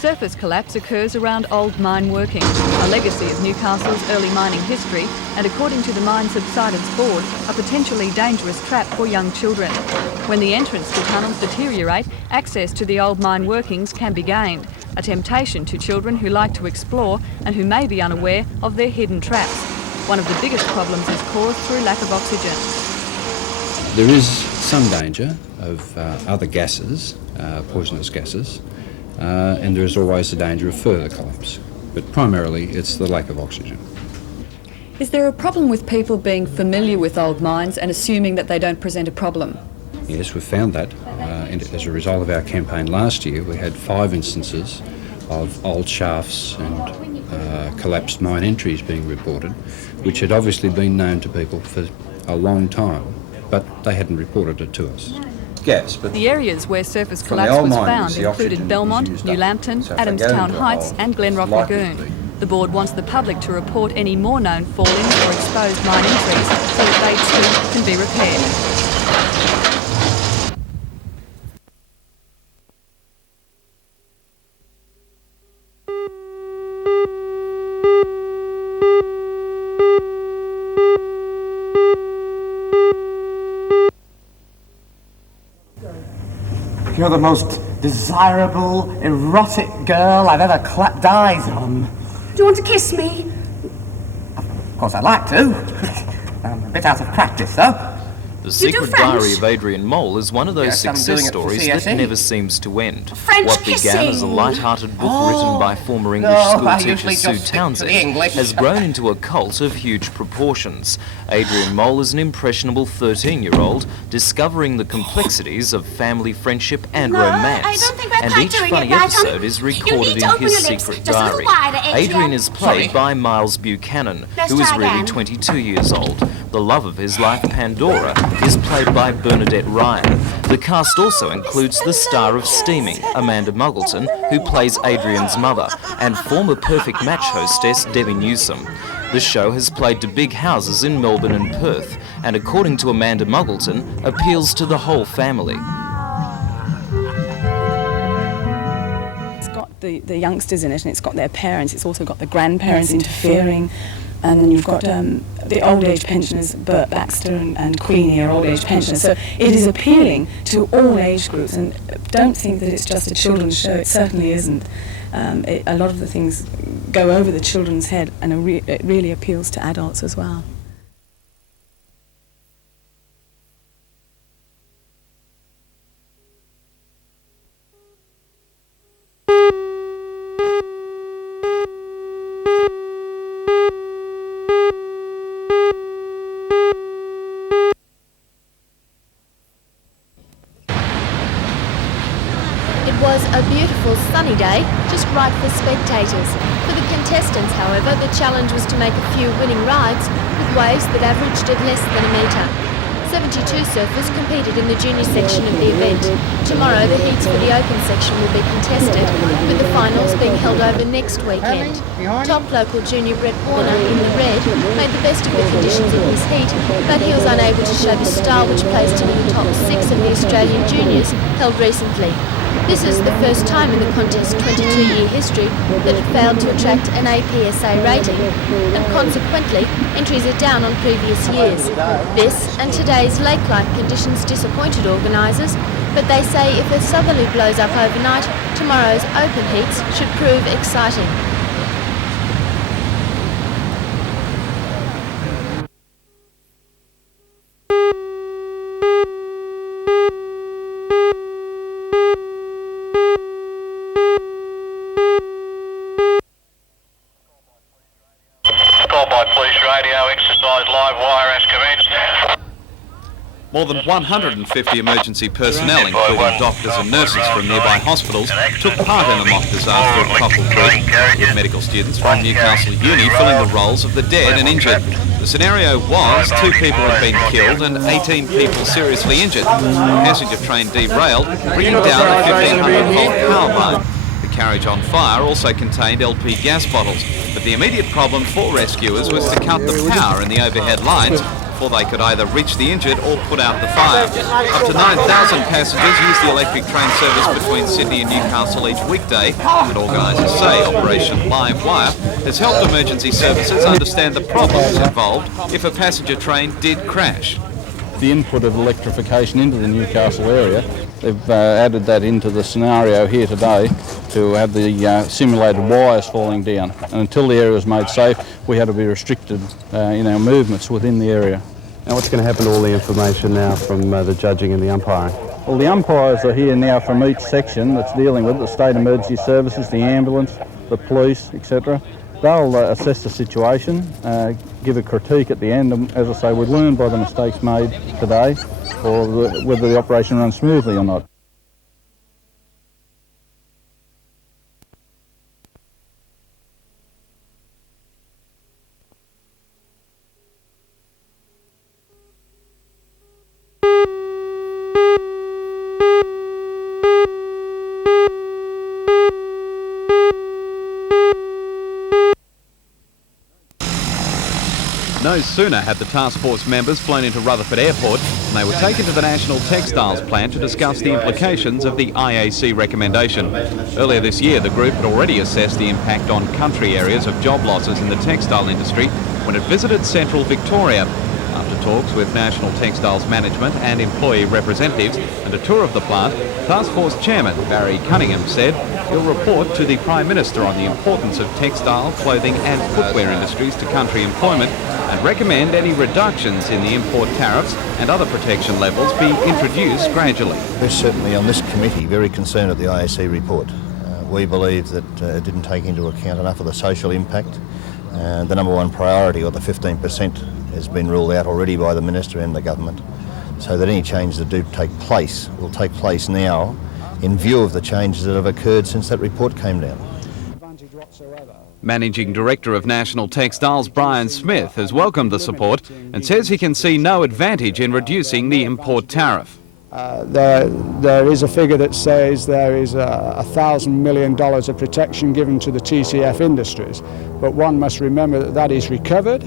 Surface collapse occurs around old mine workings, a legacy of Newcastle's early mining history, and according to the Mine Subsidence Board, a potentially dangerous trap for young children. When the entrance to tunnels deteriorate, access to the old mine workings can be gained, a temptation to children who like to explore and who may be unaware of their hidden traps. One of the biggest problems is caused through lack of oxygen. There is some danger of other gases, poisonous gases, and there is always the danger of further collapse. But primarily it's the lack of oxygen. Is there a problem with people being familiar with old mines and assuming that they don't present a problem? Yes, we've found that. And as a result of our campaign last year, we had 5 instances of old shafts and collapsed mine entries being reported, which had obviously been known to people for a long time, but they hadn't reported it to us. Gas, but the areas where surface collapse was found included Belmont, New Lambton, Adamstown Heights and Glenrock Lagoon. The board wants the public to report any more known fallings or exposed mine entries so that they too can be repaired. You're the most desirable, erotic girl I've ever clapped eyes on. Do you want to kiss me? Of course I'd like to. I'm a bit out of practice, though. The Secret Diary of Adrian Mole is one of those success stories that never seems to end. What began as a light-hearted book written by former English school teacher Sue Townsend has grown into a cult of huge proportions. Adrian Mole is an impressionable 13-year-old discovering the complexities of family friendship and romance. And each funny episode is recorded in his secret diary. Adrian is played by Miles Buchanan, who is really 22 years old. The love of his life, Pandora, is played by Bernadette Ryan. The cast also includes the star of Steaming, Amanda Muggleton, who plays Adrian's mother, and former Perfect Match hostess Debbie Newsome. The show has played to big houses in Melbourne and Perth, and according to Amanda Muggleton, appeals to the whole family. It's got the youngsters in it, and it's got their parents, it's also got the grandparents interfering. And then you've got the old age pensioners, Burt Baxter and Queenie are old age pensioners. So it is appealing to all age groups, and don't think that it's just a children's show. It certainly isn't. A lot of the things go over the children's head, and it really appeals to adults as well. Was a beautiful sunny day, just right for spectators. For the contestants, however, the challenge was to make a few winning rides with waves that averaged at less than a metre. 72 surfers competed in the junior section of the event. Tomorrow the heats for the open section will be contested, with the finals being held over next weekend. Top local junior Brett Warner in the red made the best of the conditions in his heat, but he was unable to show the style which placed him in the top 6 of the Australian juniors held recently. This is the first time in the contest's 22-year history that it failed to attract an APSA rating, and consequently entries are down on previous years. This and today's lake-like conditions disappointed organisers, but they say if a southerly blows up overnight, tomorrow's open heats should prove exciting. More than 150 emergency personnel, including doctors and nurses from nearby hospitals, took part in the mock disaster at Cockle Creek, with medical students from Newcastle Uni filling the roles of the dead and injured. The scenario was 2 people had been killed and 18 people seriously injured. The passenger train derailed, bringing down the 1,500-volt power line. The carriage on fire also contained LP gas bottles, but the immediate problem for rescuers was to cut the power in the overhead lines before they could either reach the injured or put out the fire. Up to 9,000 passengers use the electric train service between Sydney and Newcastle each weekday, and organisers say Operation Live Wire has helped emergency services understand the problems involved if a passenger train did crash. The input of electrification into the Newcastle area, they've added that into the scenario here today to have the simulated wires falling down. And until the area was made safe, we had to be restricted in our movements within the area. Now what's going to happen to all the information now from the judging and the umpiring? Well, the umpires are here now from each section that's dealing with the state emergency services, the ambulance, the police, etc. They'll assess the situation, give a critique at the end, and as I say, we'll learn by the mistakes made today or whether the operation runs smoothly or not. No sooner had the task force members flown into Rutherford Airport than they were taken to the National Textiles Plant to discuss the implications of the IAC recommendation. Earlier this year, the group had already assessed the impact on country areas of job losses in the textile industry when it visited central Victoria. After talks with National Textiles Management and employee representatives and a tour of the plant, Task Force Chairman Barry Cunningham said he'll report to the Prime Minister on the importance of textile, clothing and footwear industries to country employment and recommend any reductions in the import tariffs and other protection levels be introduced gradually. We're certainly on this committee very concerned at the IAC report. We believe that it didn't take into account enough of the social impact. The number one priority, or the 15%, has been ruled out already by the Minister and the Government, so that any changes that do take place will take place now in view of the changes that have occurred since that report came down. Managing Director of National Textiles Brian Smith has welcomed the support and says he can see no advantage in reducing the import tariff. There is a figure that says there is $1,000 million of protection given to the TCF industries, but one must remember that that is recovered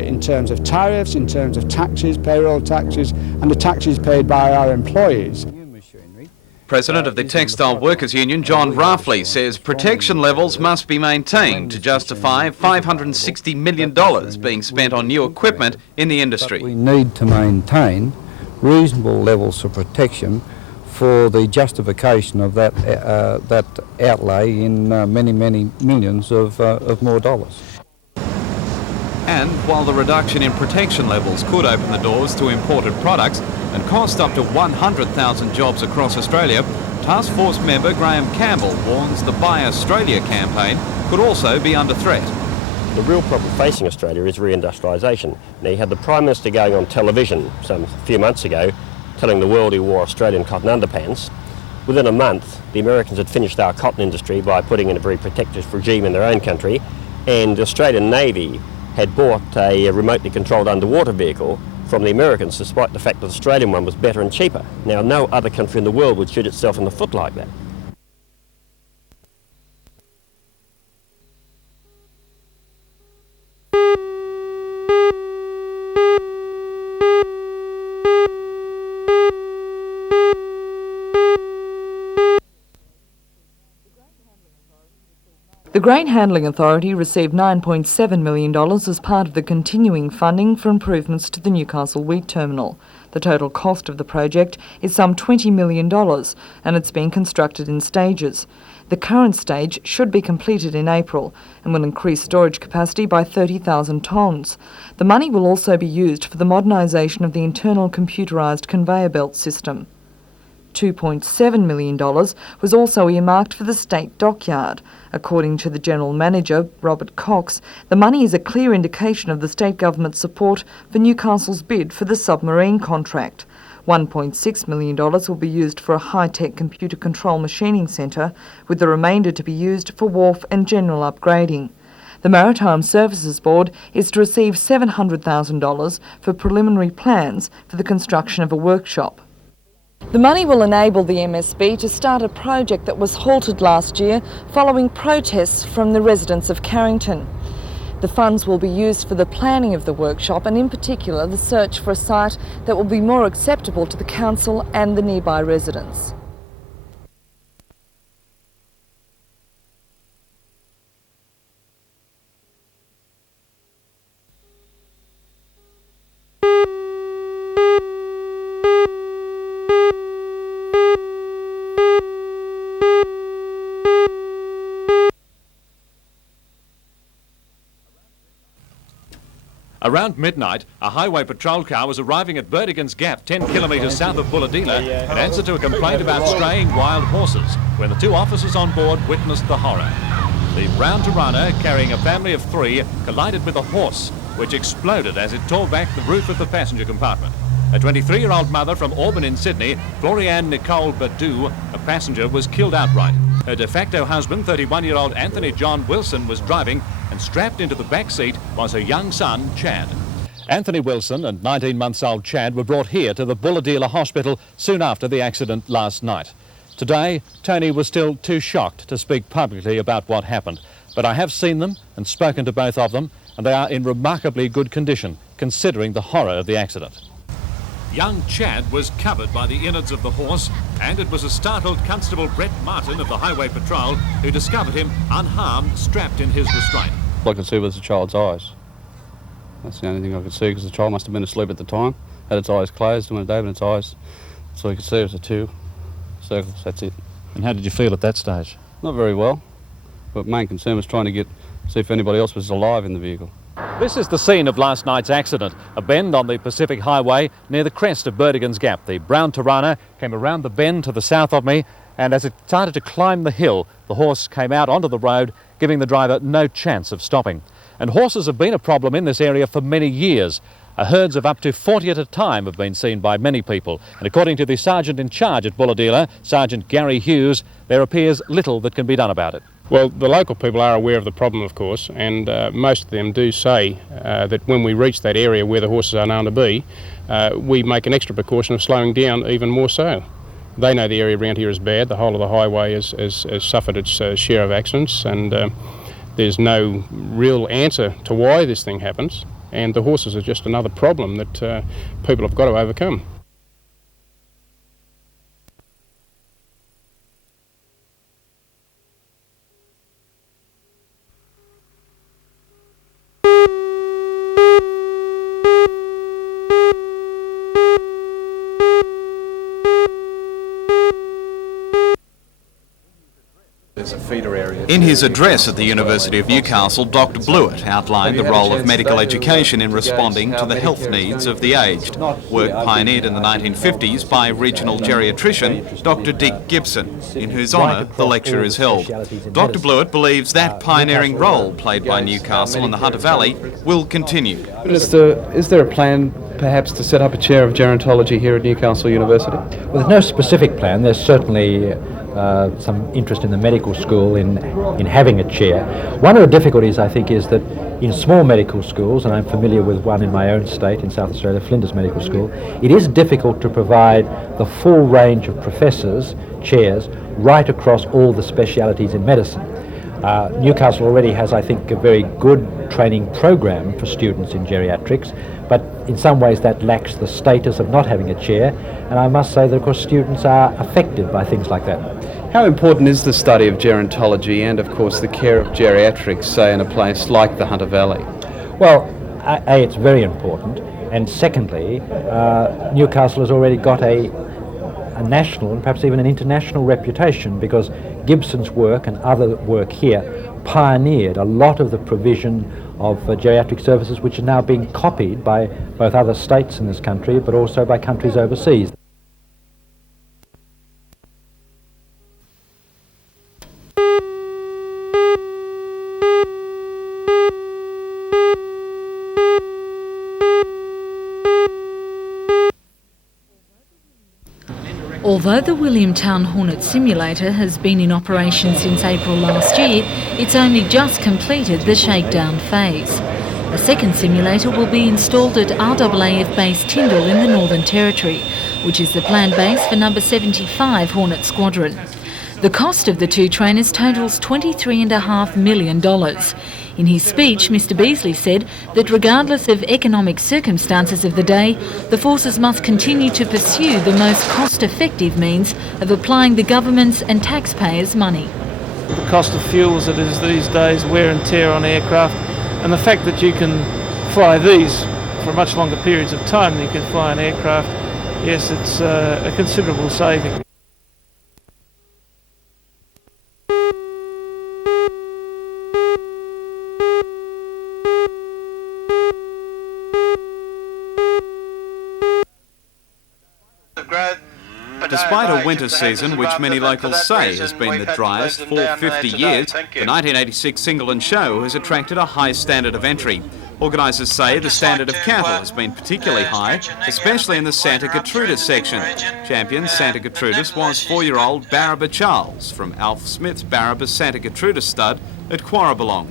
in terms of tariffs, in terms of taxes, payroll taxes, and the taxes paid by our employees. President of the Textile Workers Union, John Rafley, says protection levels must be maintained to justify $560 million being spent on new equipment in the industry. We need to maintain reasonable levels of protection for the justification of that outlay in many millions of more dollars. And while the reduction in protection levels could open the doors to imported products and cost up to 100,000 jobs across Australia, Task Force member Graham Campbell warns the Buy Australia campaign could also be under threat. The real problem facing Australia is reindustrialisation. Now, you had the Prime Minister going on television a few months ago telling the world he wore Australian cotton underpants. Within a month, the Americans had finished our cotton industry by putting in a very protective regime in their own country, and the Australian Navy had bought a remotely controlled underwater vehicle from the Americans, despite the fact that the Australian one was better and cheaper. Now, no other country in the world would shoot itself in the foot like that. The Grain Handling Authority received $9.7 million as part of the continuing funding for improvements to the Newcastle wheat terminal. The total cost of the project is some $20 million and it's being constructed in stages. The current stage should be completed in April and will increase storage capacity by 30,000 tonnes. The money will also be used for the modernisation of the internal computerised conveyor belt system. $2.7 million was also earmarked for the state dockyard. According to the General Manager, Robert Cox, the money is a clear indication of the state government's support for Newcastle's bid for the submarine contract. $1.6 million will be used for a high-tech computer control machining centre, with the remainder to be used for wharf and general upgrading. The Maritime Services Board is to receive $700,000 for preliminary plans for the construction of a workshop. The money will enable the MSB to start a project that was halted last year following protests from the residents of Carrington. The funds will be used for the planning of the workshop and in particular the search for a site that will be more acceptable to the council and the nearby residents. Around midnight, a highway patrol car was arriving at Burdigan's Gap, 10 kilometres south of Bulladila, in answer to a complaint about straying wild horses, when the two officers on board witnessed the horror. The brown Torana, carrying a family of 3, collided with a horse, which exploded as it tore back the roof of the passenger compartment. A 23-year-old mother from Auburn in Sydney, Florianne Nicole Badu, a passenger, was killed outright. Her de facto husband, 31-year-old Anthony John Wilson, was driving, and strapped into the back seat was her young son, Chad. Anthony Wilson and 19-month-old Chad were brought here to the Bulladila Hospital soon after the accident last night. Today, Tony was still too shocked to speak publicly about what happened, but I have seen them and spoken to both of them, and they are in remarkably good condition, considering the horror of the accident. Young Chad was covered by the innards of the horse, and it was a startled Constable Brett Martin of the Highway Patrol who discovered him unharmed, strapped in his restraint. All I could see was the child's eyes. That's the only thing I could see, because the child must have been asleep at the time, had its eyes closed, and when it opened its eyes, so you could see it was the 2 circles, that's it. And how did you feel at that stage? Not very well, but main concern was trying to see if anybody else was alive in the vehicle. This is the scene of last night's accident, a bend on the Pacific Highway near the crest of Burdigan's Gap. The brown Torana came around the bend to the south of me, and as it started to climb the hill, the horse came out onto the road, giving the driver no chance of stopping. And horses have been a problem in this area for many years. Herds of up to 40 at a time have been seen by many people, and according to the sergeant in charge at Bulladila, Sergeant Gary Hughes, there appears little that can be done about it. Well, the local people are aware of the problem, of course, and most of them do say that when we reach that area where the horses are known to be, we make an extra precaution of slowing down even more so. They know the area around here is bad. The whole of the highway has suffered its share of accidents, and there's no real answer to why this thing happens, and the horses are just another problem that people have got to overcome. In his address at the University of Newcastle, Dr. Blewett outlined the role of medical education in responding to the health needs of the aged, work pioneered in the 1950s by regional geriatrician Dr. Dick Gibson, in whose honour the lecture is held. Dr. Blewett believes that pioneering role played by Newcastle and the Hunter Valley will continue. Minister, is there a plan perhaps to set up a chair of gerontology here at Newcastle University? Well, there's no specific plan. There's certainly some interest in the medical school in having a chair. One of the difficulties, I think, is that in small medical schools, and I'm familiar with one in my own state in South Australia, Flinders Medical School, it is difficult to provide the full range of professors' chairs right across all the specialities in medicine. Newcastle already has, I think, a very good training program for students in geriatrics, but in some ways that lacks the status of not having a chair, and I must say that, of course, students are affected by things like that. How important is the study of gerontology and, of course, the care of geriatrics, say, in a place like the Hunter Valley? Well, A, it's very important, and secondly, Newcastle has already got a national and perhaps even an international reputation, because Gibson's work and other work here pioneered a lot of the provision of geriatric services which are now being copied by both other states in this country but also by countries overseas. Although the Williamtown Hornet simulator has been in operation since April last year, it's only just completed the shakedown phase. A second simulator will be installed at RAAF Base Tyndall in the Northern Territory, which is the planned base for number 75 Hornet Squadron. The cost of the two trainers totals $23.5 million. In his speech, Mr Beasley said that regardless of economic circumstances of the day, the forces must continue to pursue the most cost-effective means of applying the government's and taxpayers' money. The cost of fuel as it is these days, wear and tear on aircraft, and the fact that you can fly these for much longer periods of time than you can fly an aircraft, yes, it's a considerable saving. Despite a winter season which many locals say has been the driest for 50 years, the 1986 Singleton Show has attracted a high standard of entry. Organisers say the standard of cattle has been particularly high, especially in the Santa Gertrudis section. Champion Santa Gertrudis was 4-year-old Barraba Charles from Alf Smith's Barraba Santa Gertrudis stud at Quarraballong.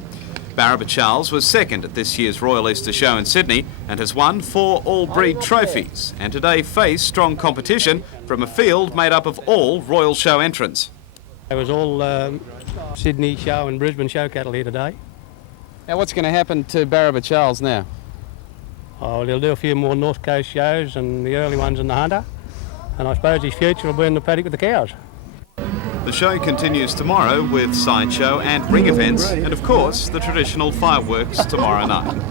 Barraba Charles was second at this year's Royal Easter Show in Sydney and has won 4 all-breed trophies, and today faced strong competition from a field made up of all Royal Show entrants. There was all Sydney Show and Brisbane Show cattle here today. Now what's going to happen to Barraba Charles now? Oh, he'll do a few more North Coast shows and the early ones in the Hunter, and I suppose his future will be in the paddock with the cows. The show continues tomorrow with sideshow and ring events, and of course the traditional fireworks tomorrow night.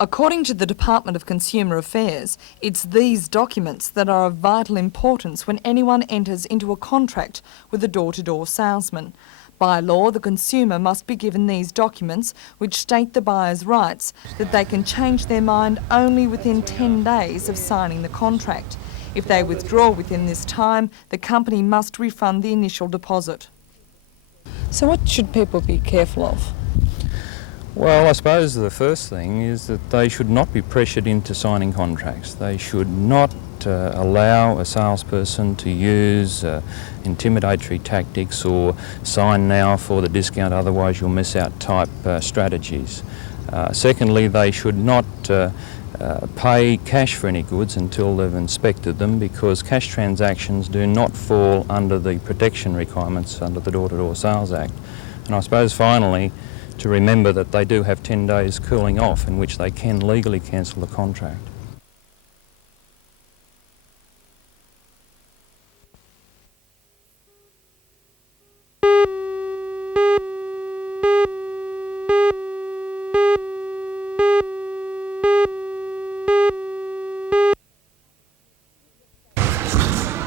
According to the Department of Consumer Affairs, it's these documents that are of vital importance when anyone enters into a contract with a door-to-door salesman. By law, the consumer must be given these documents which state the buyer's rights, that they can change their mind only within 10 days of signing the contract. If they withdraw within this time, the company must refund the initial deposit. So what should people be careful of? Well, I suppose the first thing is that they should not be pressured into signing contracts. They should not allow a salesperson to use intimidatory tactics or sign now for the discount, otherwise you'll miss out type strategies. Secondly, they should not pay cash for any goods until they've inspected them, because cash transactions do not fall under the protection requirements under the Door-to-Door Sales Act. And I suppose finally, to remember that they do have 10 days cooling off in which they can legally cancel the contract.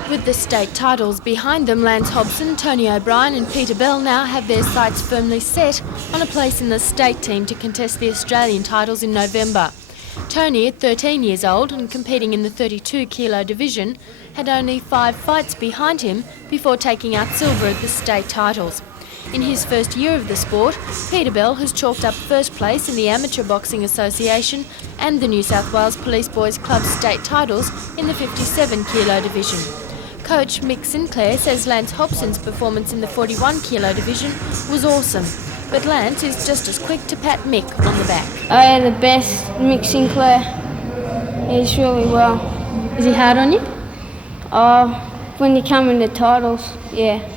With the state titles behind them, Lance Hobson, Tony O'Brien and Peter Bell now have their sights firmly set on a place in the state team to contest the Australian titles in November. Tony, at 13 years old and competing in the 32 kilo division, had only 5 fights behind him before taking out silver at the state titles. In his first year of the sport, Peter Bell has chalked up first place in the Amateur Boxing Association and the New South Wales Police Boys Club state titles in the 57 kilo division. Coach Mick Sinclair says Lance Hobson's performance in the 41 kilo division was awesome, but Lance is just as quick to pat Mick on the back. I had the best, Mick Sinclair. He's really well. Is he hard on you? When you come in the titles, yeah.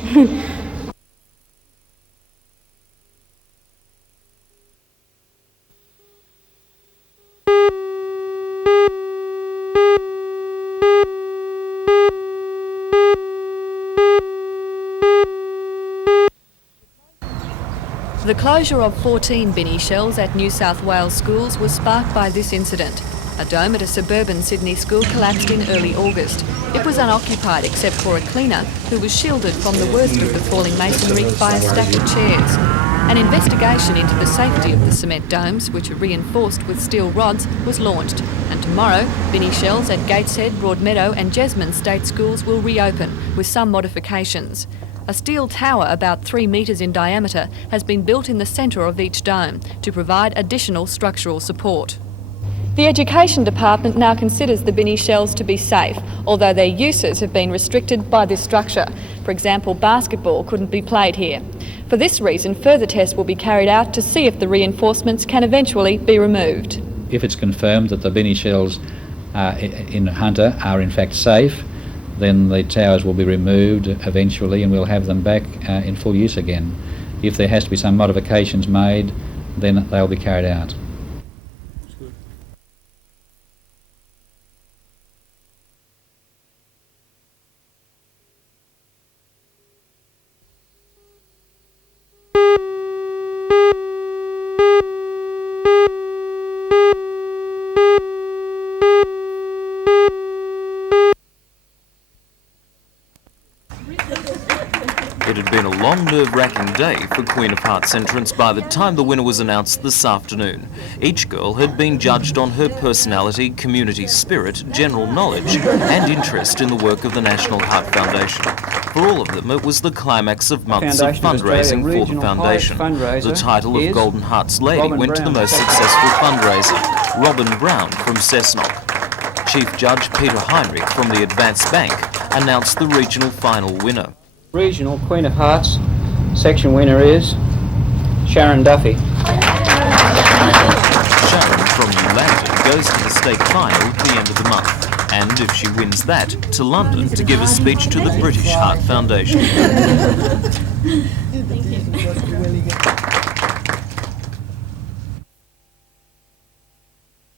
The closure of 14 binny shells at New South Wales schools was sparked by this incident. A dome at a suburban Sydney school collapsed in early August. It was unoccupied except for a cleaner who was shielded from the worst of the falling masonry by a stack of chairs. An investigation into the safety of the cement domes, which are reinforced with steel rods, was launched. And tomorrow, binny shells at Gateshead, Broadmeadow and Jesmond state schools will reopen, with some modifications. A steel tower about 3 metres in diameter has been built in the centre of each dome to provide additional structural support. The Education Department now considers the binny shells to be safe, although their uses have been restricted by this structure. For example, basketball couldn't be played here. For this reason, further tests will be carried out to see if the reinforcements can eventually be removed. If it's confirmed that the Binny shells in Hunter are in fact safe, then the towers will be removed eventually and we'll have them back in full use again. If there has to be some modifications made, then they'll be carried out. It had been a long, nerve-wracking day for Queen of Hearts entrants by the time the winner was announced this afternoon. Each girl had been judged on her personality, community spirit, general knowledge and interest in the work of the National Heart Foundation. For all of them, it was the climax of months of fundraising for the foundation. The title of Golden Hearts Lady went to the most successful fundraiser, Robin Brown from Cessnock. Chief Judge Peter Heinrich from the Advance Bank announced the regional final winner. Regional Queen of Hearts section winner is Sharon Duffy. Sharon from Ulanda goes to the state final at the end of the month, and if she wins that, to London to give a speech to the British Heart Foundation. Thank you.